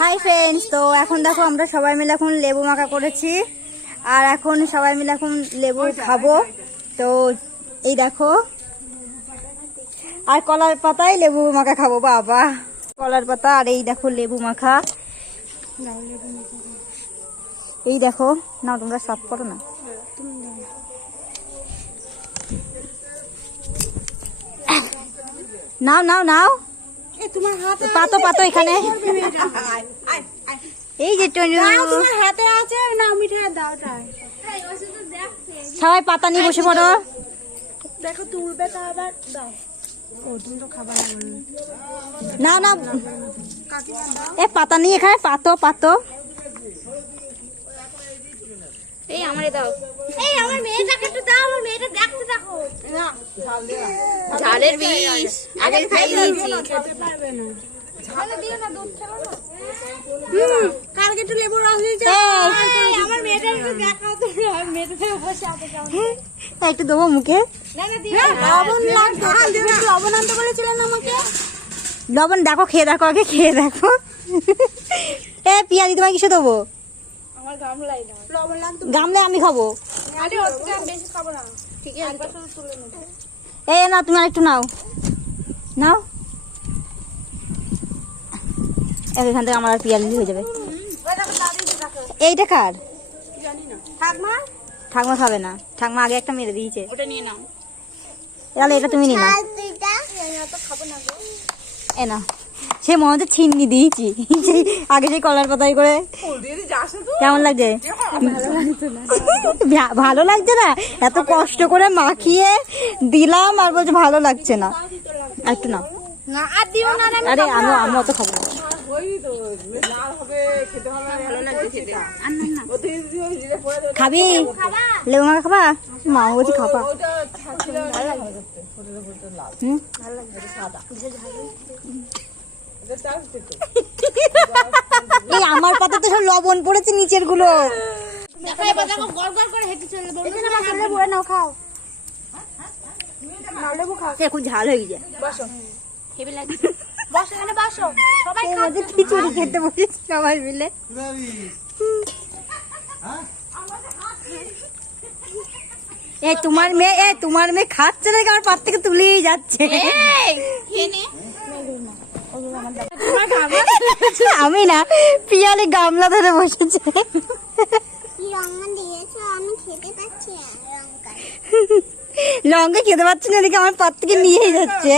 Hi friends, তো এখন দেখো আমরা সবাই মিলে এখন লেবু মাখা করেছি আর এখন সবাই মিলে এখন লেবু খাবো। তো এই দেখো, আর কলার পাতায় লেবু মাখা খাবো। বাবা, কলার পাতা আর এই দেখো লেবু মাখা। এই দেখো, নাও তোমরা সাফ করো না। নাও নাও নাও, পাতো পাতো এখানে। এই যে তোমার হাতে আছে না, মিঠাই দাও। সবাই পাতা নিয়ে বসে পড়ো। দেখো তুলবে তো আবার দাও। ও তুমি তো খাবার না না, এ পাতা নিয়ে এখানে পাতো পাতো। এই আমারে দাও, এই আমার মেয়েটাকে একটু দাও, আমার মেয়েটা দেখতে দেখো না। ঝালের বিষ আগে খাই দিয়েছি, খেতে পারবে না। ঝালে দিও না, দুধ খেলো না। কালকে একটু লেবুর রস দিয়েছে, আমার মেয়েটা একটু দেখাও তো, মেয়েটা থেকে বসে আছে কেমন। একটু দেবো মুখে। না না দিও, লবণ লাগতো, লবণ আনতে বলেছিলেন আমাকে। লবণ দেখো, খেয়ে দেখো, আগে খেয়ে দেখো। এ পিয়াজি তোমায় কিসে দেবো? গামলে আমি খাবো। এই না, তুমি আরেকটু নাও নাও। এখান থেকে আমার আর পিয়ালি হয়ে যাবে। এইটা কার? ঠাকমা খাবে না, ঠাকমা আগে একটা মেরে দিয়েছে। তাহলে এটা তুমি নিয়ে নাও। এ না, সে মনে হচ্ছে ছিন্নি দিয়েছি আগে সেই কলার পাতায় করে। কেমন লাগছে? ভালো লাগছে না, এত কষ্ট করে মাখিয়ে দিলাম আর বলছে ভালো লাগছে না। একটু নাও। আরে আমি অত খাবো না। খাবি লেবু মাখা? খাবা? মা বলছি খাবা। এই আমার পাতা তো সব লবণ পড়েছে নিচের গুলো। এখন ঝাল হয়ে যায়। খিচুড়ি খেতে বসেছি সবাই মিলে। তোমার মেয়ে খাচ্ছে না, আমার পাত থেকে তুলেই যাচ্ছে। আমি না, পিয়ালি গামলা ধরে বসেছে। লঙ্কা খেতে পাচ্ছি না, এদিকে আমার পাত থেকে নিয়েই যাচ্ছে।